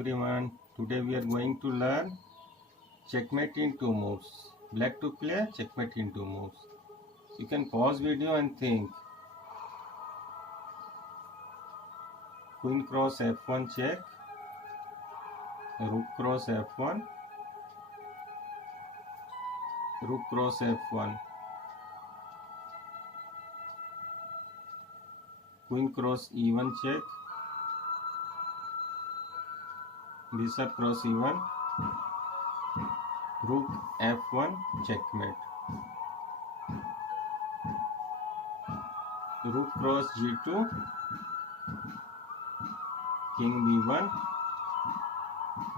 everyone. Today we are going to learn checkmate in two moves. Black to play checkmate in two moves. You can pause video and think. Queen cross f1 check. Rook cross f1. Rook cross f1. Queen cross e1 check. Bishop cross e1. Rook f1 checkmate. Rook cross g2. King b1.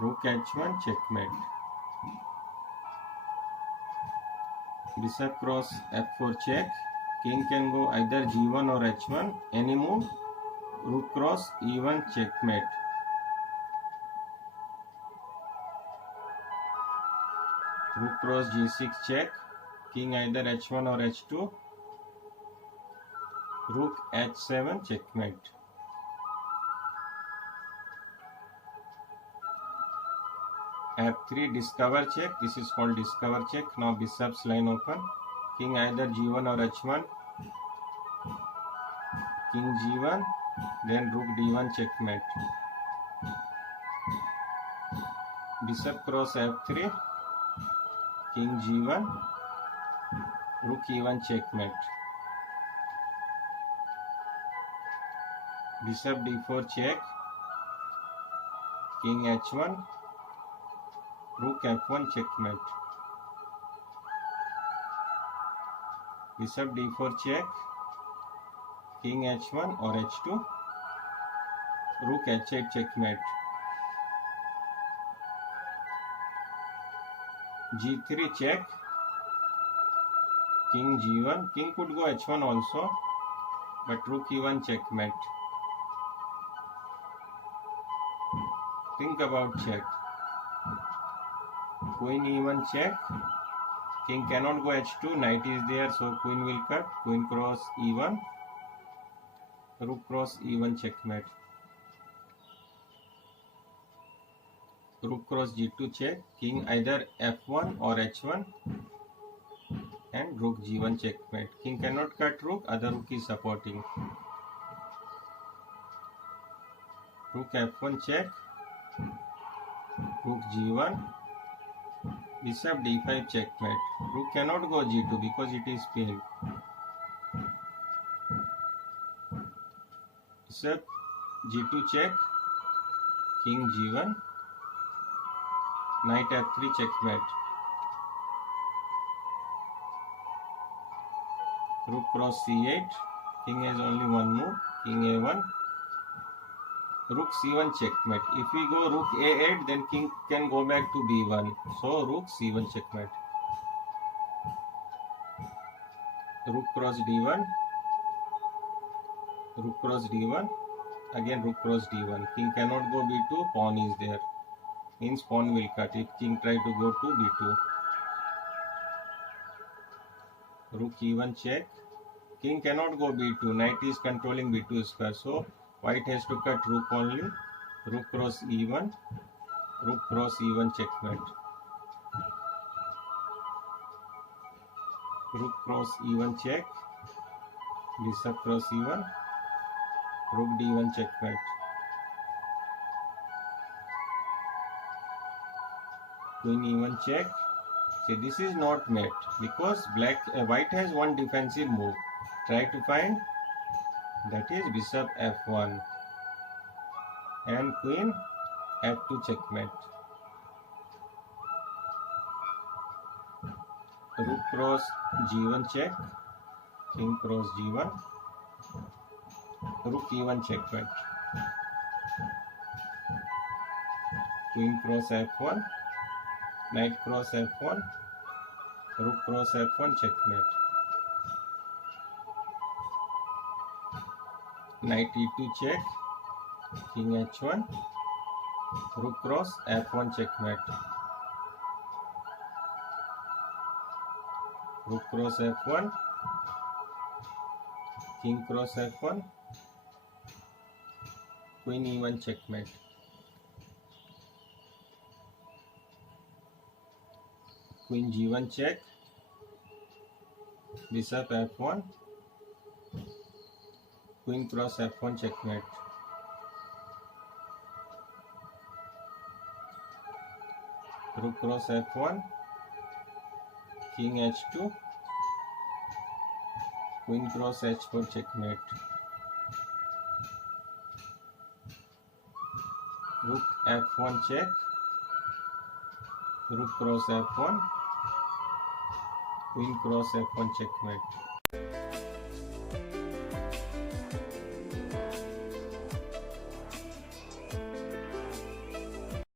Rook h1 checkmate. Bishop cross f4 check. King can go either g1 or h1. Any move. Rook cross e1 checkmate. Rook cross g6 check. King either h1 or h2. Rook h7 checkmate. f3 discover check. This is called discover check. Now bishop's line open. King either g1 or h1. King g1. Then rook d1 checkmate. Bishop cross f3. King g1. Rook e1 checkmate. Bishop d4 check. King h1. Rook f1 checkmate. Bishop d4 check. King h1 or h2. Rook h8 checkmate. g3 check. King g1. King could go h1 also, but rook e1 checkmate. Think about check. Queen e1 check. King cannot go h2. Knight is there, so queen will cut. Queen cross e1. Rook cross e1 checkmate. Rook cross g2 check. King either f1 or h1. And rook g1 checkmate. King cannot cut rook. Other rook is supporting. Rook f1 check. Rook g1. Bishop d5 checkmate. Rook cannot go g2 because it is pinned. Bishop g2 check. King g1. Knight f3 checkmate. Rook cross c8. King has only one move. King a1. Rook c1 checkmate. If we go rook a8, then king can go back to b1. So rook c1 checkmate. Rook cross d1. Rook cross d1. Again rook cross d1. King cannot go b2. Pawn is there. Means pawn will cut if king try to go to b2. Rook e1 check. King cannot go b2. Knight is controlling b2 square. So white has to cut rook only. Rook cross e1. Rook cross e1 checkmate. Rook cross e1 check. Bishop cross e1. Rook d1 checkmate. Queen e1 check. See, this is not mate because white has one defensive move. Try to find. That is bishop f1 and queen f2 checkmate. Rook cross g1 check. King cross g1. Rook e1 checkmate. Queen cross f1. Knight cross f1. Rook cross f1 checkmate. Knight e2 check. King h1. Rook cross f1 checkmate. Rook cross f1. King cross f1. Queen e1 checkmate. Queen G1 check. Bishop F1. Queen cross F1 checkmate. Rook cross F1. King H2. Queen cross H4 checkmate. Rook F1 check. Rook cross F1. Queen cross F1 checkmate.